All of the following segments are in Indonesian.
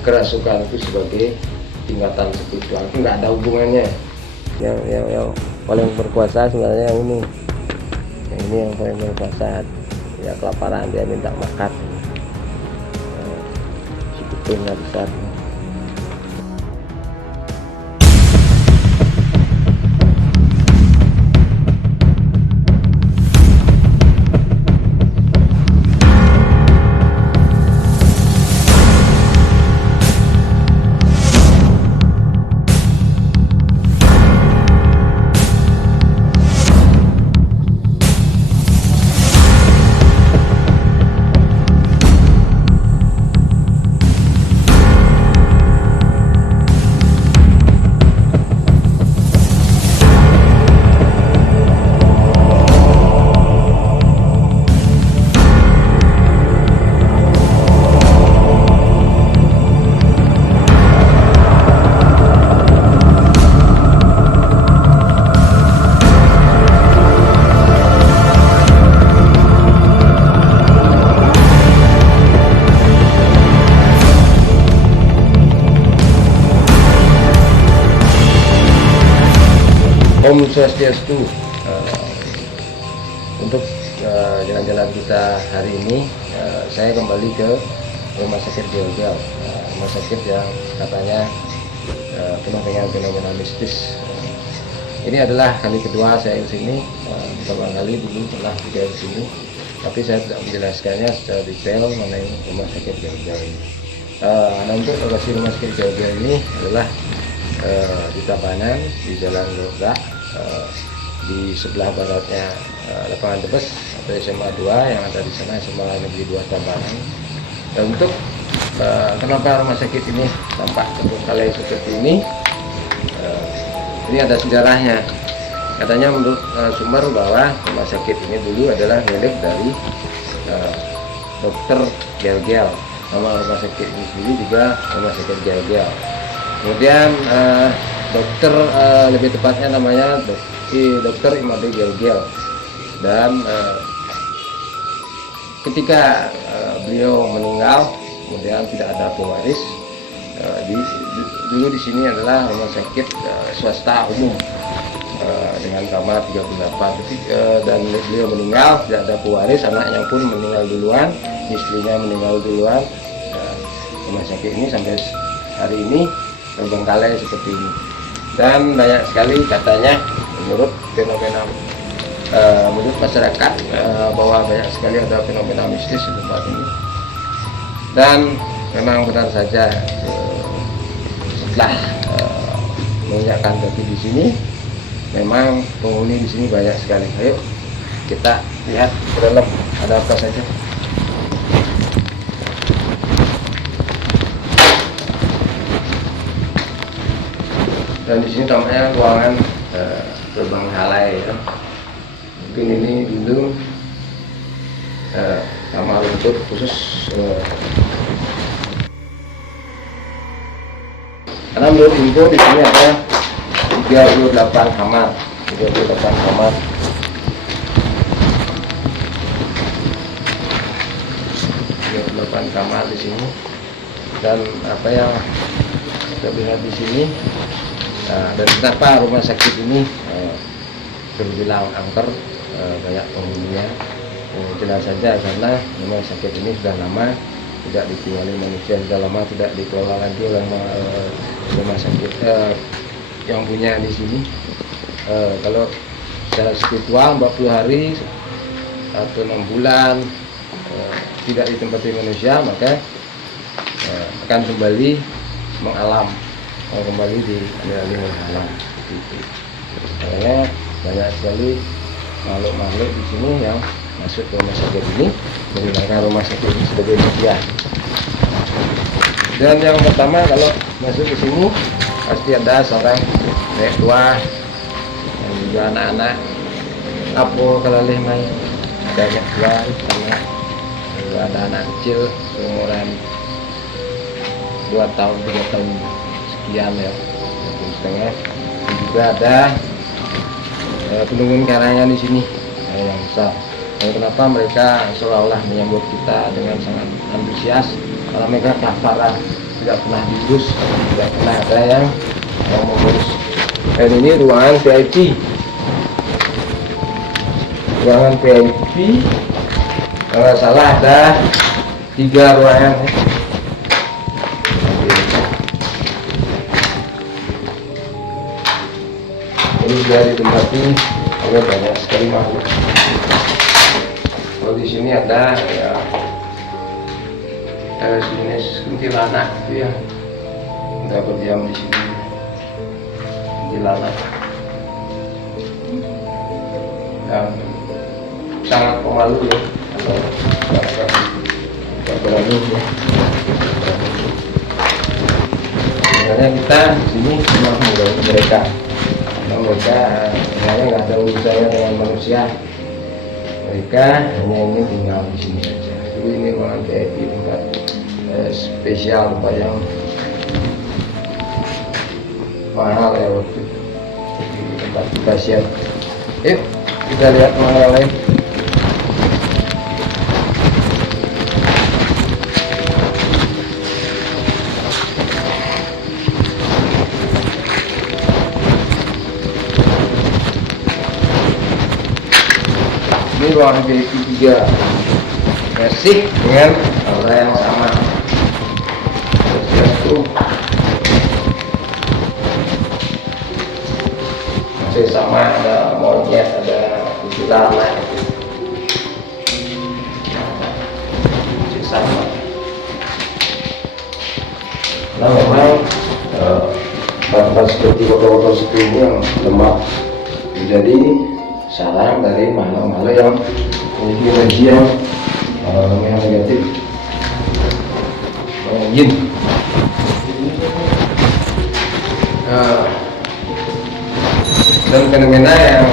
kerasukan itu sebagai tingkatan spiritual, itu nggak ada hubungannya. Yang paling berkuasa sebenarnya yang ini yang paling berkuasa. Ya kelaparan dia minta makan, sebetulnya besar. Om Swastiastu. Untuk jalan-jalan kita hari ini, saya kembali ke Rumah Sakit Gel-Gel, rumah sakit yang katanya penuh dengan fenomena mistis. Ini adalah kali kedua saya ke sini. Pertama kali dulu pernah juga di sini, tapi saya tidak menjelaskannya secara detail mengenai Rumah Sakit Gel-Gel ini. Nah, untuk lokasi Rumah Sakit Gel-Gel ini adalah di Tabanan, di Jalan Logak, di sebelah baratnya lapangan Tebes atau SMA 2 yang ada di sana, SMA Negeri 2 Tabanan. Dan untuk kenapa rumah sakit ini tampak terbengkalai seperti ini ada sejarahnya. Katanya menurut sumber bahwa rumah sakit ini dulu adalah milik dari dokter Gel-Gel. Nama rumah sakit ini sendiri juga Rumah Sakit Gel-Gel. Kemudian dokter, lebih tepatnya namanya Dokter Imade Gel-Gel. Dan ketika beliau meninggal, kemudian tidak ada pewaris. Dulu di sini adalah rumah sakit swasta umum dengan kamar 38. Dan beliau meninggal, tidak ada pewaris, anaknya pun meninggal duluan, istrinya meninggal duluan. Rumah sakit ini sampai hari ini terbengkalai seperti ini. Dan banyak sekali katanya menurut fenomena menurut masyarakat bahwa banyak sekali ada fenomena mistis di tempat ini. Dan memang benar saja setelah menginjakkan kaki di sini, memang penghuni di sini banyak sekali. Ayo kita lihat ke dalam ada apa saja. Dan di sini tampaknya ruangan terbengkalai ya. Mungkin ini dulu kamar untuk khusus karena menurut info di sini ada 38 kamar. 38 kamar. Kamar di sini. Dan apa yang kita lihat di sini, dan kenapa rumah sakit ini terbilang angker, banyak penghuninya, jelas saja karena rumah sakit ini sudah lama tidak ditinggali manusia, sudah lama tidak dikelola lagi oleh rumah sakit yang punya di sini. Kalau secara spiritual 40 hari atau 6 bulan tidak ditempati manusia, maka akan kembali mengalam, kembali dialih oleh alam. Makanya banyak sekali makhluk-makhluk di sini yang masuk ke rumah sakit ini, menggunakan rumah sakit ini sebagai media. Dan yang pertama, kalau masuk ke sini pasti ada seorang nenek tua dan juga anak-anak lapo kelalih main, ada anak tua sama juga ada anak kecil seumuran 2 tahun 3 tahun sekian ya, setengah. Dan juga ada penunggun karangan di sini yang besar. Dan kenapa mereka seolah-olah menyambut kita dengan sangat antusias, karena mereka kelaparan. tidak pernah diurus, tidak pernah ada yang mengurus. Dan ini ruangan VIP. Ruangan VIP, kalau nggak salah ada 3 ruangan. Ini sudah ditempati oleh banyak sekali makhluk. Kalau di sini ada ya jenis kuntilanak gitu ya, udah berdiam di sini. Kuntilanak yang sangat pemalu ya, atau berani ya. Sebenarnya kita di sini cuma mengganggu mereka. Mereka sebenarnya nggak ada urusannya dengan manusia. Mereka hanya ingin tinggal di sini saja. Jadi ini ruangan VIP, tempat spesial, tempat yang mahal ya waktu di tempat pasien. Yuk kita lihat mana yang lain. Ini ruangan VIP 3 masih dengan aura yang sama. Masih sama, ada monyet, ada kuntilanak, masih sama. Nah memang tempat seperti foto-foto seperti ini yang lemah jadi sarang dari makhluk-makhluk yang memiliki energi yang negatif, jin. Dan fenomena yang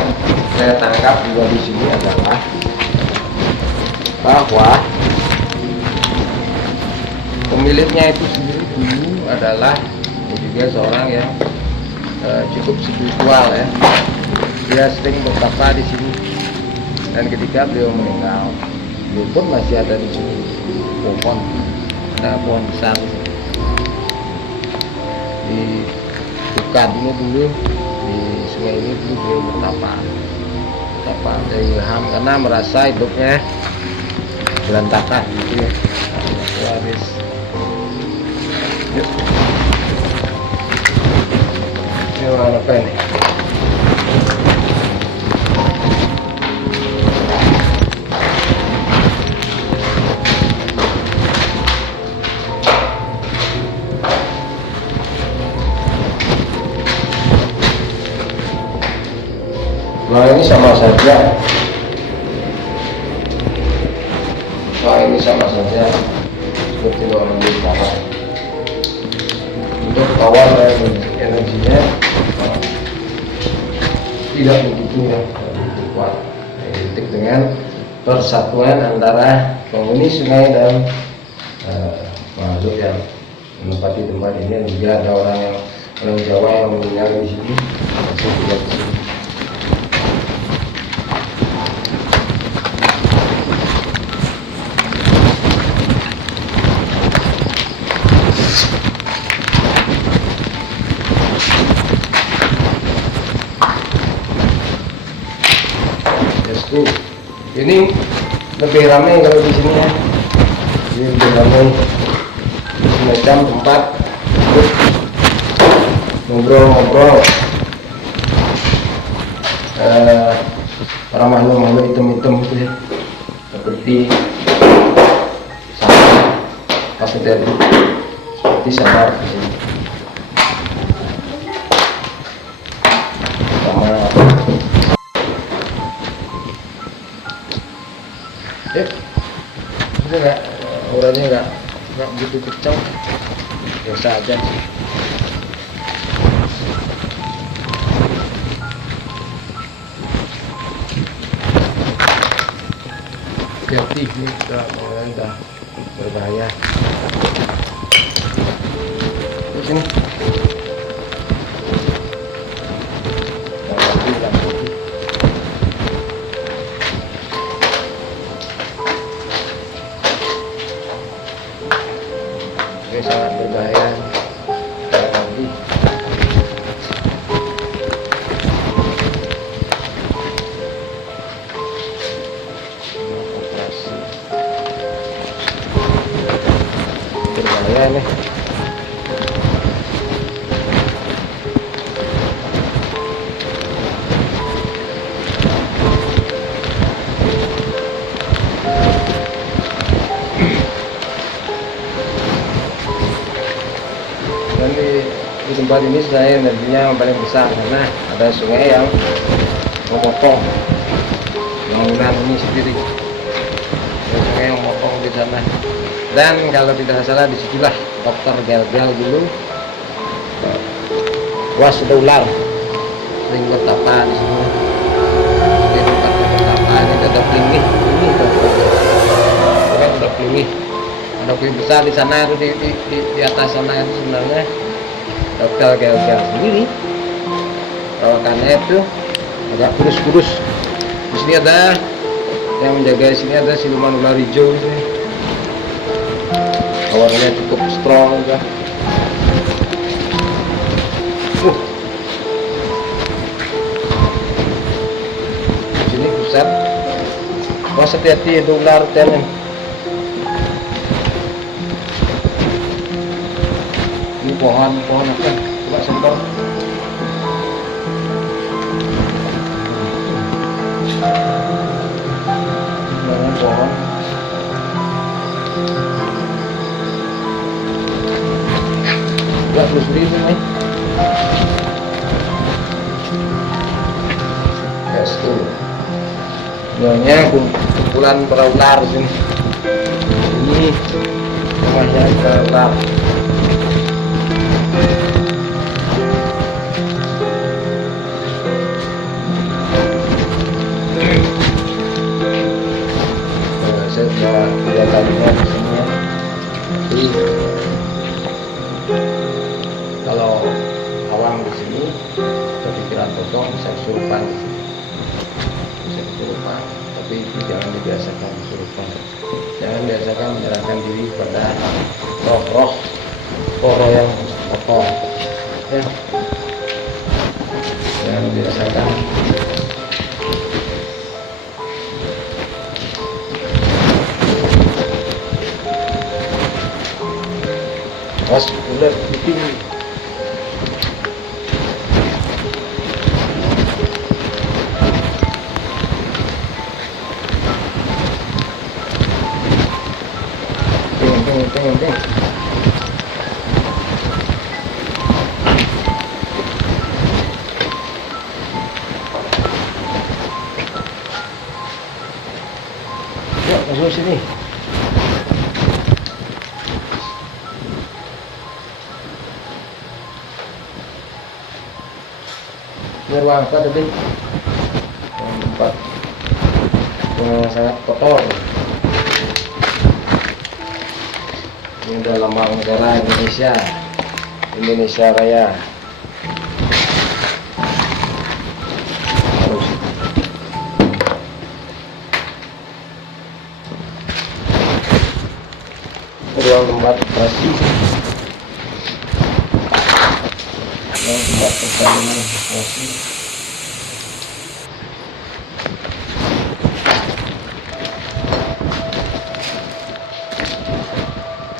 saya tangkap juga di sini adalah bahwa pemiliknya itu sendiri dulu adalah juga seorang yang cukup spiritual ya. Dia sering bertapa di sini, dan ketika beliau meninggal, beliau pun masih ada di sini. Pohon, ada pohon besar di Tukan ini dulu, di sungai ini dulu beliau bertapa dari ilham karena merasa hidupnya berantakan gitu ya. Habis ini orang apa ini? Nah ini sama saja. Nah ini sama saja seperti orang di kawah. Untuk kawah energinya tidak begitu ya, begitu kuat. Identik dengan persatuan antara penghuni sungai dan makhluk yang menempati tempat ini. Dan juga ada orang Jawa yang meninggal di sini, masih tinggal di sini. Ini lebih ramai kalau di sini ya. Ini lebih ramai, semacam tempat untuk ngobrol-ngobrol. Para makhluk-makhluk hitam-hitam itu ya, seperti sama seperti sama di sini. Ini enggak, auranya enggak begitu kacau, biasa aja. Hati-hati, ini udah berbahaya. Di sini. Ini sangat berbahaya. Nanti operasi berbahaya nih. Dan di tempat ini sebenarnya energinya yang paling besar karena ada sungai yang memotong bangunan ini sendiri. Ada sungai yang memotong di sana. Dan kalau tidak salah disitulah dokter Gel-Gel dulu was ada ular sering bertapa di sini. Sering bertapa ini ada pelingih, ini bukan ada pelingih. Ada kuil besar di sana itu di atas sana itu sebenarnya dokter Gel-Gel sendiri. Perawakannya itu agak kurus-kurus. Di sini ada yang menjaga di sini, ada siluman ular hijau di sini. Warnanya cukup strong juga. Di sini pusat. Wah, hati-hati itu ular tenan. Ini pohon apa? Coba sentuh. Ini pohon. Gak terus beri nih. Yes tuh. Nyonya kumpulan para ular sini. Ini rumahnya para ular. Saya sudah lihat tadinya di sini ya. Jadi kalau awang di sini kepikiran kosong bisa kesurupan di sini. Bisa kesurupan, tapi itu jangan dibiasakan kesurupan. Jangan biasakan menyerahkan diri pada roh-roh yang kotor. Ya. Jangan biasakan. Mas, udah bikin ting. Yuk, masuk sini. Ini ruang apa tadi? Tempat yang sangat kotor. Ini udah lambang negara Indonesia Raya. Ruang tempat operasi. Tempat persalinan operasi.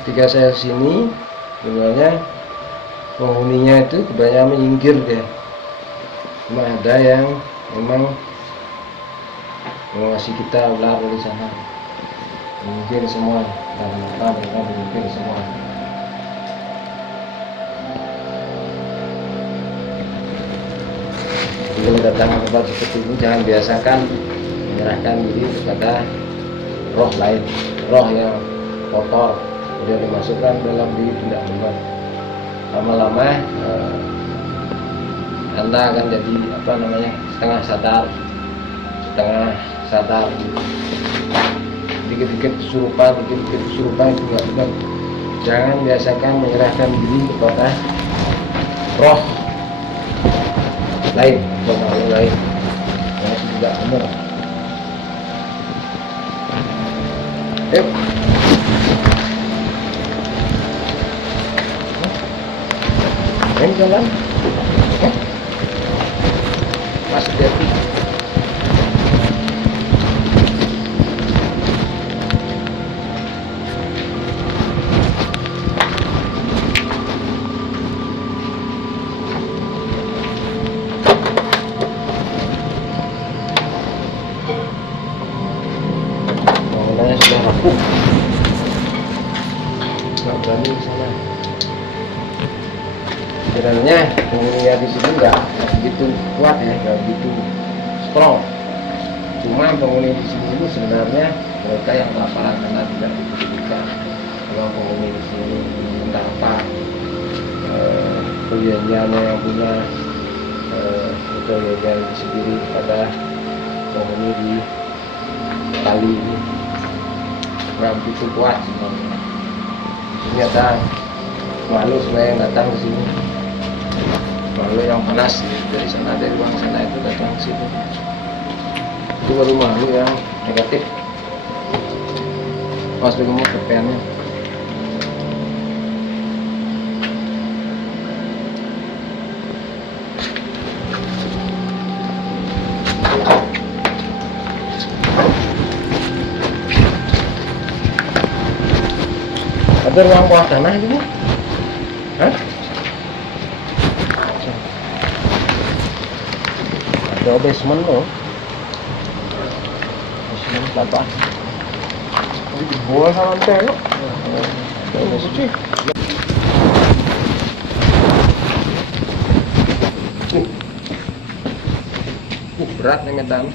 Ketika saya sini, sebenarnya penghuninya itu kebanyakan menyingkir deh. Cuma ada yang memang mengasih kita ular dari sana. Menyingkir semua, dan mereka menyingkir semua. Kalau datang ke tempat seperti ini, jangan biasakan menyerahkan diri kepada roh lain, roh yang kotor, kemudian dimasukkan dalam diri tidak benar. Lama-lama Anda akan jadi setengah sadar, dikit-dikit kesurupan itu nggak benar. Jangan biasakan menyerahkan diri kepada roh lain, pengaruh lain yang tidak benar. Main jalan. Mas Devi. Bangunannya sudah rapuh. Nggak berani ke sana. Sebenarnya penghuninya di sini nggak begitu kuat ya, nggak begitu strong. Cuma penghuni di sini sebenarnya mereka yang kelaparan karena tidak diberikan. Kalau penghuni di sini entah apa perjanjiannya yang punya perjanjian sendiri pada penghuni di kali ini nggak begitu kuat sebenarnya. Ternyata malu sebenarnya yang datang ke sini. Malu yang panas dari sana, dari ruang sana itu datang ke sini. Itu baru malu yang negatif. Pas dulu kepennya. Ada ruang bawah tanah ini? Hah? Ada basement loh. Basement berapa? Boleh sama lantai yuk. Basement. Berat nih medan.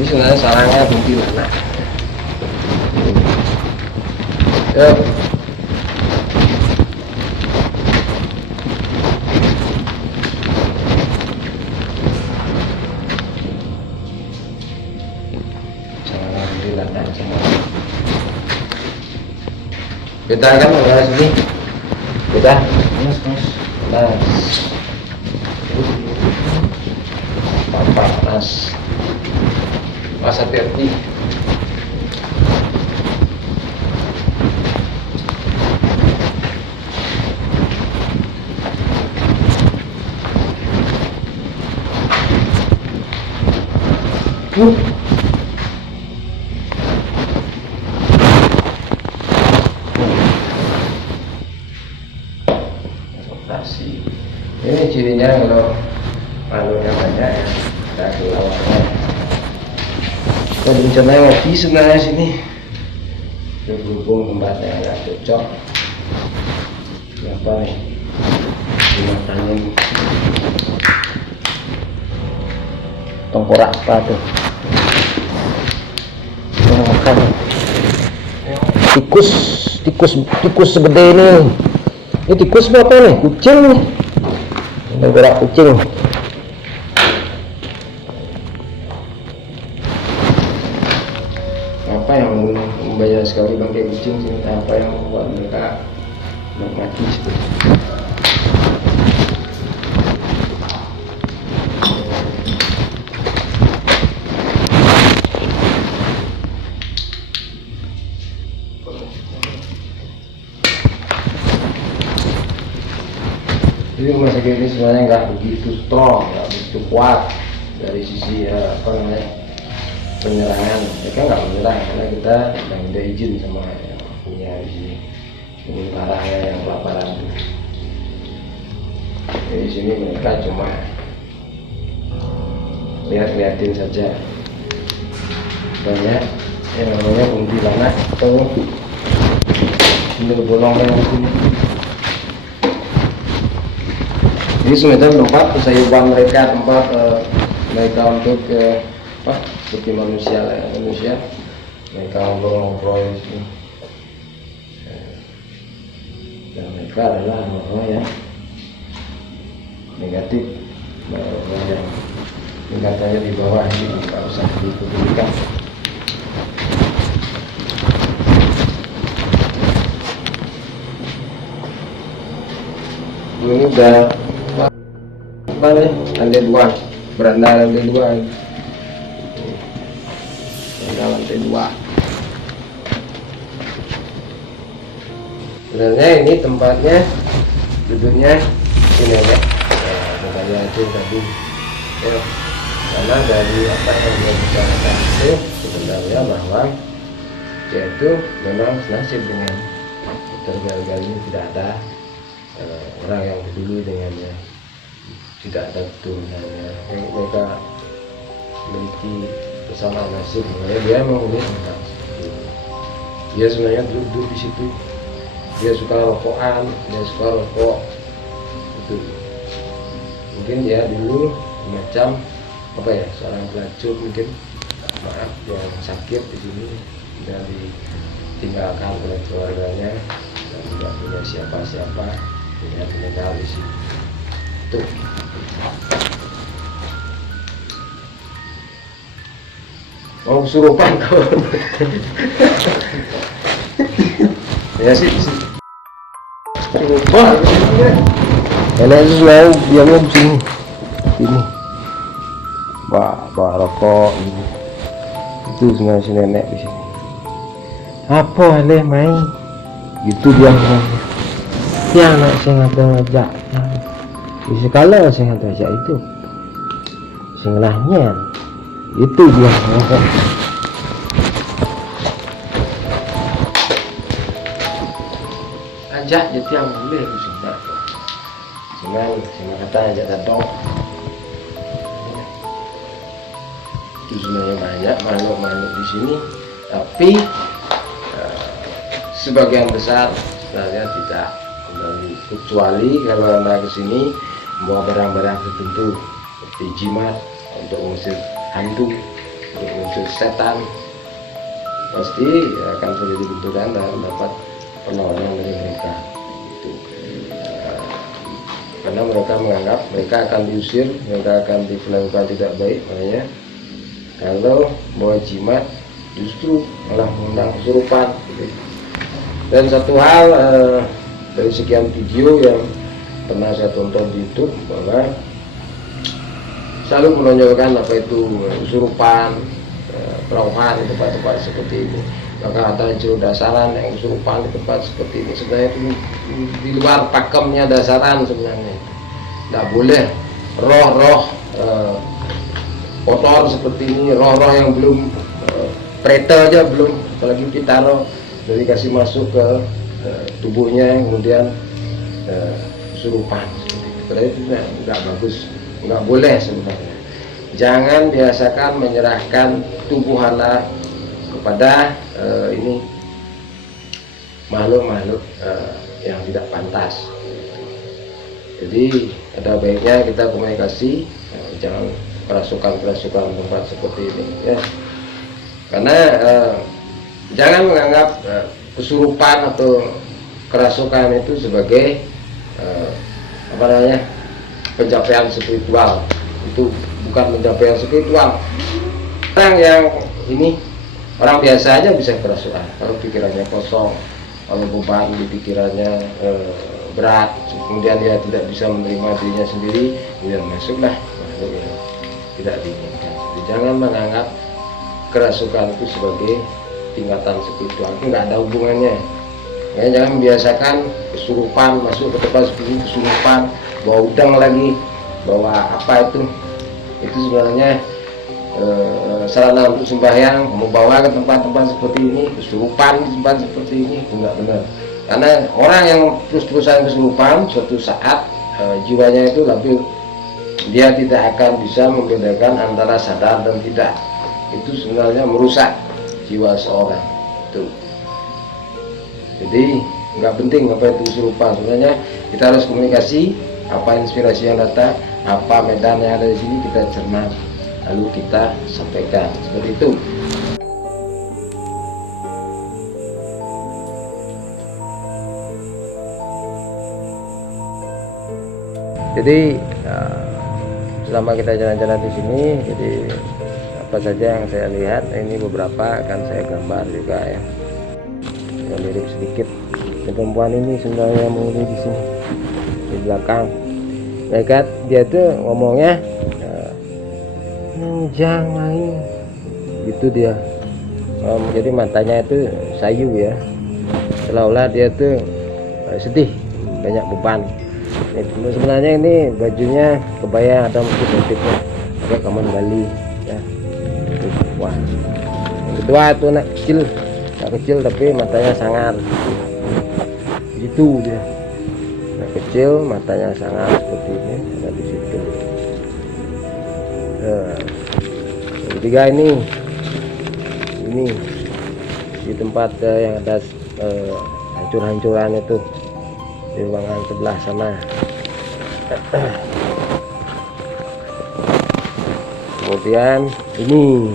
Ini sebenarnya sarangnya kuntilanak. Yuk. Sarang kuntilanak semua. Beda kan mengenai sini? Beda? Nah. Panas. Mas hati-hati. Operasi. Ini cirinya kalau malunya banyak ya, kita kelawaknya. Kita berencana ngopi sebenarnya sini. Berhubung tempatnya nggak cocok. Apa nih? Dimakannya tengkorak apa tuh? Makan. Tikus segede ini. Ini tikus apa nih? Kucing nih. Tengkorak kucing. Apa yang membayar sekali bangkai kucing sih? Apa yang membuat mereka mati seperti itu? Jadi rumah sakit ini sebenarnya nggak begitu strong, nggak begitu kuat dari sisi penyerangan. Mereka nggak menyerang karena kita yang udah izin sama yang punya di sini, penyelenggara yang kelaparan. di sini mereka cuma lihat-liatin saja. Banyak yang namanya kuntilanak atau bolong yang di sini. Ini semacam tempat kesayuran mereka, tempat mereka untuk seperti manusia mereka ngobrol di sini. Dan mereka adalah orang yang negatif, orang yang tingkatannya di bawah ini nggak usah dipedulikan. Ini udah apa nih? Lantai 2, beranda lantai 2. Beranda lantai 2. Sebenarnya ini tempatnya duduknya si nenek, makanya itu tadi ya, karena dari apa yang dia bicarakan itu sebenarnya bahwa dia itu memang senasib dengan tergal-galnya, tidak ada orang yang peduli dengannya, tidak ada keturunannya. Mereka memiliki kesamaan nasib, makanya dia memilih tempat seperti itu. Dia sebenarnya duduk di situ. Dia suka rokokan, dia suka rokok itu. Mungkin dia dulu macam apa ya, seorang pelacur mungkin, maaf, yang sakit di sini dan ditinggalkan oleh keluarganya dan tidak punya siapa-siapa, dia meninggal di sini. Tuh. Oh, kesurupan kawan. Ya sih. Wah, nenek itu mau diamnya di sini. Bawa rokok ini. Itu sebenarnya si nenek di sini. Apa leh main? Gitu dia ngomongnya. Ya anak saya ngajak. Bisa kalau saya ngajak itu. Sengelahnya. Itu dia ngomong. Ajak jadi yang boleh sudah. Jangan kata ajak datang. Itu sebenarnya banyak makhluk-makhluk di sini, tapi sebagian besar sebenarnya tidak kembali, kecuali kalau anda kesini membawa barang-barang tertentu seperti jimat untuk mengusir hantu, untuk mengusir setan, pasti akan sulit dibentukkan dan dapat penolongan dari mereka. Itu karena mereka menganggap mereka akan diusir, mereka akan diperlakukan tidak baik. Makanya kalau bawa jimat justru malah mengundang kesurupan gitu. Dan satu hal dari sekian video yang pernah saya tonton di YouTube, bahwa selalu menonjolkan apa itu kesurupan, perawahan di tempat-tempat seperti ini. Maka ada juru dasaran yang kesurupan di tempat seperti ini. Sebenarnya itu di luar pakemnya dasaran sebenarnya. Tidak boleh roh-roh kotor seperti ini, roh-roh yang belum prete aja belum, apalagi kita roh dari kasih masuk ke tubuhnya, kemudian kesurupan seperti itu. Padahal itu tidak bagus, nggak boleh sebenarnya. Jangan biasakan menyerahkan tubuh Anda kepada ini makhluk-makhluk yang tidak pantas. Jadi ada baiknya kita komunikasi, jangan kerasukan tempat seperti ini ya. Karena jangan menganggap kesurupan atau kerasukan itu sebagai apa namanya, pencapaian spiritual. Itu bukan pencapaian spiritual. Orang yang ini, orang biasa aja bisa kerasukan kalau pikirannya kosong, kalau beban di pikirannya berat, kemudian dia tidak bisa menerima dirinya sendiri, kemudian masuklah makhluk yang tidak diinginkan. Jadi jangan menganggap kerasukan itu sebagai tingkatan spiritual, itu nggak ada hubungannya. Makanya jangan membiasakan kesurupan, masuk ke tempat seperti kesurupan, bawa udang lagi, bawa apa itu sebenarnya sarana untuk sembahyang, membawa ke tempat-tempat seperti ini, kesurupan di tempat seperti ini, itu nggak benar. Karena orang yang terus-terusan kesurupan, suatu saat jiwanya itu labil, dia tidak akan bisa membedakan antara sadar dan tidak. Itu sebenarnya merusak jiwa seorang itu. Jadi nggak penting apa itu kesurupan, sebenarnya kita harus komunikasi, apa inspirasi yang datang, apa medan yang ada di sini kita cermat, lalu kita sampaikan seperti itu. Jadi selama kita jalan-jalan di sini, jadi apa saja yang saya lihat, ini beberapa akan saya gambar juga ya, yang mirip sedikit. Perempuan ini sebenarnya menghuni di sini di belakang. Mereka dia tuh ngomongnya jangan gitu dia. Jadi matanya itu sayu ya, seolah-olah dia tuh sedih, banyak beban. Sebenarnya ini bajunya kebaya, ada mungkin motifnya pakai kaman Bali ya. Wah, yang kedua itu anak kecil tapi matanya sangar gitu dia, anak kecil matanya sangar seperti ini, ada di situ. Yang ketiga ini di tempat yang ada hancur-hancuran itu di ruangan sebelah sana. Kemudian ini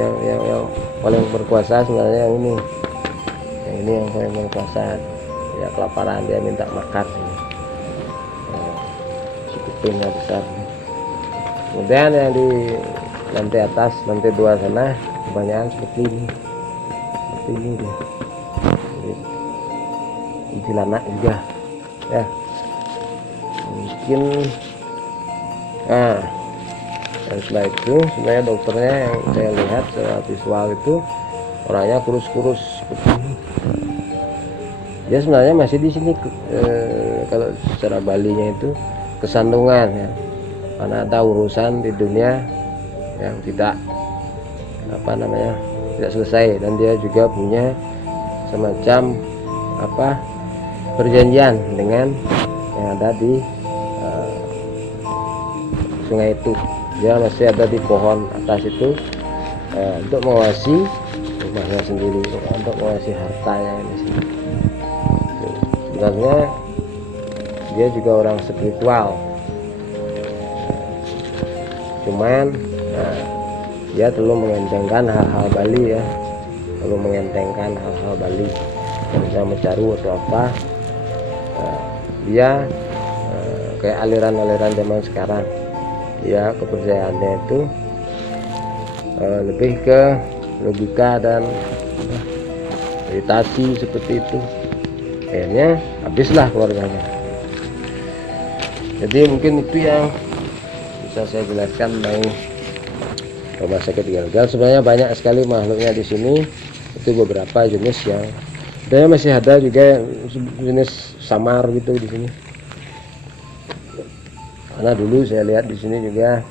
yang paling berkuasa sebenarnya, yang ini yang paling berkuasa ya, kelaparan dia minta makan ini. Si kupingnya besar. Kemudian yang di lantai atas, lantai 2 sana kebanyakan seperti ini dia. Kuntilanak juga ya, mungkin. Dan setelah itu sebenarnya dokternya yang saya lihat secara visual itu orangnya kurus-kurus seperti ini. Dia sebenarnya masih di sini kalau secara Balinya itu kesandungan ya, karena ada urusan di dunia yang tidak tidak selesai, dan dia juga punya semacam perjanjian dengan yang ada di sungai itu. Dia masih ada di pohon atas itu untuk mengawasi rumahnya sendiri, untuk mengawasi hartanya di sini. Sebenarnya dia juga orang spiritual, cuman dia perlu mengentengkan hal-hal Bali ya, perlu mengentengkan hal-hal Bali. Misalnya mencaru atau apa, dia kayak aliran-aliran zaman sekarang ya, kepercayaannya itu lebih ke logika dan meditasi seperti itu. Akhirnya habislah keluarganya. Jadi mungkin itu yang bisa saya jelaskan mengenai rumah sakit Galgal. Sebenarnya banyak sekali makhluknya di sini. Itu beberapa jenis yang dan masih ada juga jenis samar gitu di sini. Karena dulu saya lihat di sini juga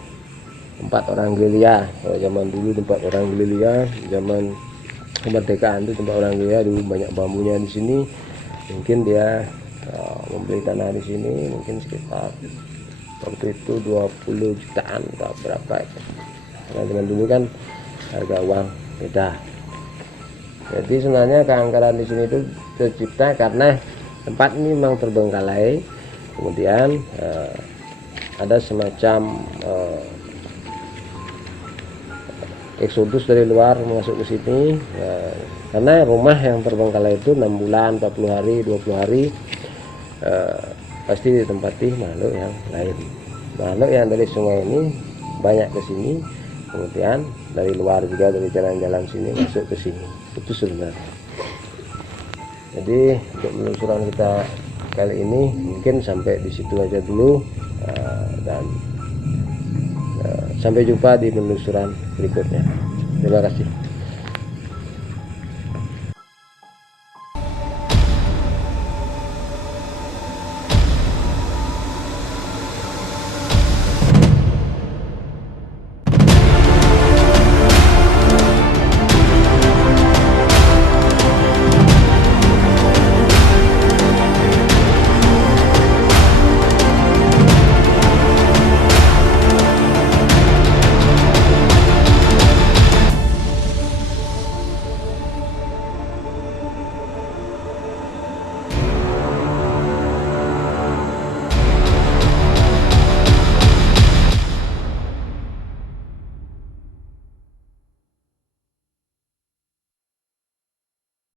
tempat orang gerilya. Kalau zaman dulu tempat orang gerilya, zaman kemerdekaan itu tempat orang gerilya, dulu banyak bambunya di sini. Mungkin dia membeli tanah di sini mungkin sekitar waktu itu 20 jutaan atau berapa itu. Karena zaman dulu kan harga uang beda. Jadi sebenarnya keangkeran di sini itu tercipta karena tempat ini memang terbengkalai, kemudian ada semacam eksodus dari luar masuk ke sini, karena rumah yang terbengkalai itu 6 bulan, 40 hari, 20 hari pasti ditempati makhluk yang lain. Makhluk yang dari sungai ini banyak ke sini, kemudian dari luar juga, dari jalan-jalan sini masuk ke sini. Itu sebenarnya. Jadi untuk penelusuran kita kali ini mungkin sampai di situ aja dulu, dan sampai jumpa di penelusuran berikutnya. Terima kasih.